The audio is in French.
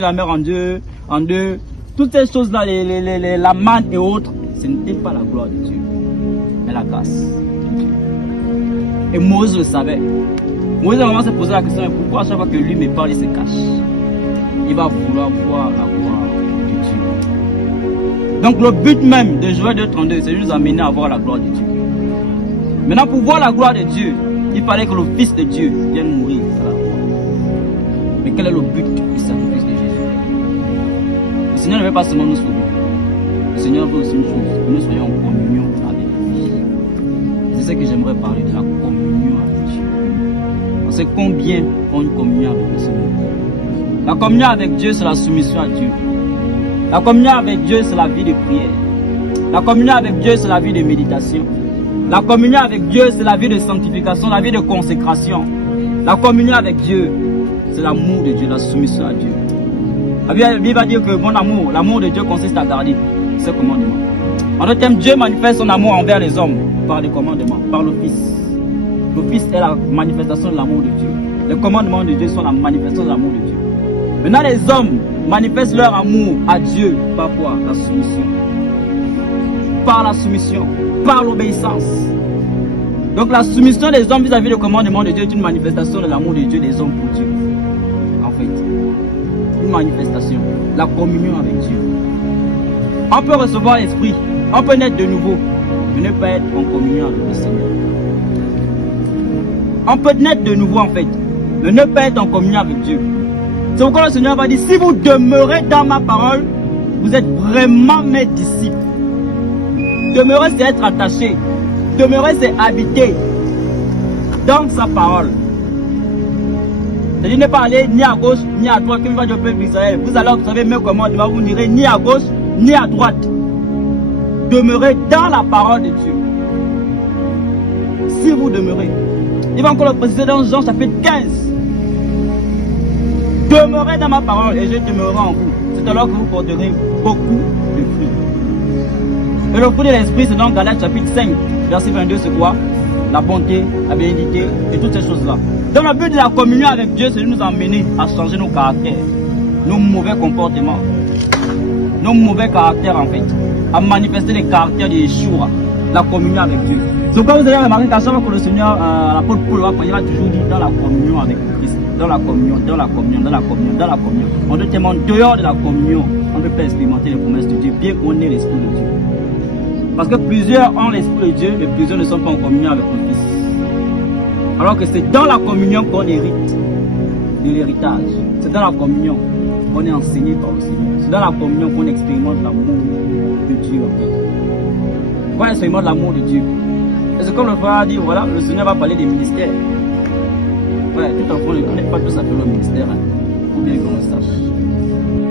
La mer en deux, toutes ces choses-là, la manne et autres, ce n'était pas la gloire de Dieu, mais la grâce de Dieu. Et Moïse le savait. Moïse à un moment s'est posé la question, pourquoi à chaque fois que lui me parle, il se cache? Il va vouloir voir la gloire de Dieu. Donc le but même de Joël 2:32, c'est de nous amener à voir la gloire de Dieu. Maintenant, pour voir la gloire de Dieu, il fallait que le Fils de Dieu vienne mourir à la croix. Mais quel est le but du sacrifice de Jésus? Le Seigneur ne veut pas seulement nous sauver. Le Seigneur veut aussi une chose, que nous soyons en communion avec lui. C'est ce que j'aimerais parler, de la communion avec Dieu. On sait combien ont une communion avec le Seigneur. La communion avec Dieu, c'est la soumission à Dieu. La communion avec Dieu, c'est la vie de prière. La communion avec Dieu, c'est la vie de méditation. La communion avec Dieu, c'est la vie de sanctification, la vie de consécration. La communion avec Dieu, c'est l'amour de Dieu, la soumission à Dieu. La Bible va dire que mon amour, l'amour de Dieu consiste à garder ses commandements. En d'autres termes, Dieu manifeste son amour envers les hommes par les commandements, par le Fils. Le Fils est la manifestation de l'amour de Dieu. Les commandements de Dieu sont la manifestation de l'amour de Dieu. Maintenant, les hommes manifestent leur amour à Dieu par quoi? La soumission. Par la soumission, par l'obéissance. Donc la soumission des hommes vis-à-vis du commandement de Dieu est une manifestation de l'amour de Dieu des hommes pour Dieu. En fait, une manifestation, la communion avec Dieu. On peut recevoir l'Esprit, on peut naître de nouveau, mais ne pas être en communion avec le Seigneur. On peut naître de nouveau en fait, mais ne pas être en communion avec Dieu. C'est pourquoi le Seigneur va dire, si vous demeurez dans ma parole, vous êtes vraiment mes disciples. Demeurer, c'est être attaché. Demeurer, c'est habiter dans sa parole. C'est-à-dire ne pas aller ni à gauche, ni à droite, comme va dire au peuple d'Israël. Vous allez observer mes commandements, vous n'irez ni à gauche, ni à droite. Demeurez dans la parole de Dieu. Si vous demeurez. Il va encore le préciser dans Jean chapitre 15. Demeurez dans ma parole et je demeurerai en vous. C'est alors que vous porterez beaucoup de fruits. Et le fruit de l'esprit, c'est dans Galates chapitre 5, verset 22, c'est quoi? La bonté, la bénédiction et toutes ces choses-là. Donc le but de la communion avec Dieu, c'est de nous emmener à changer nos caractères, nos mauvais comportements, nos mauvais caractères en fait, à manifester les caractères de Yeshua, la communion avec Dieu. C'est pourquoi vous allez remarquer qu'à chaque fois que le Seigneur, l'apôtre Paul va parler, il va toujours dire dans la communion avec le Christ, dans la communion, dans la communion, dans la communion, dans la communion. On doit tellement dehors de la communion, on ne peut pas expérimenter les promesses de Dieu, bien qu'on ait l'Esprit de Dieu. Parce que plusieurs ont l'Esprit de Dieu, mais plusieurs ne sont pas en communion avec le Fils. Alors que c'est dans la communion qu'on hérite de l'héritage. C'est dans la communion qu'on est enseigné par le Seigneur. C'est dans la communion qu'on expérimente l'amour de Dieu. Qu'on expérimente l'amour de Dieu. Et c'est comme le frère a dit, voilà, le Seigneur va parler des ministères. Ouais, tout enfant ne connaît pas tout ça fait le ministère. Il faut bien qu'on le sache.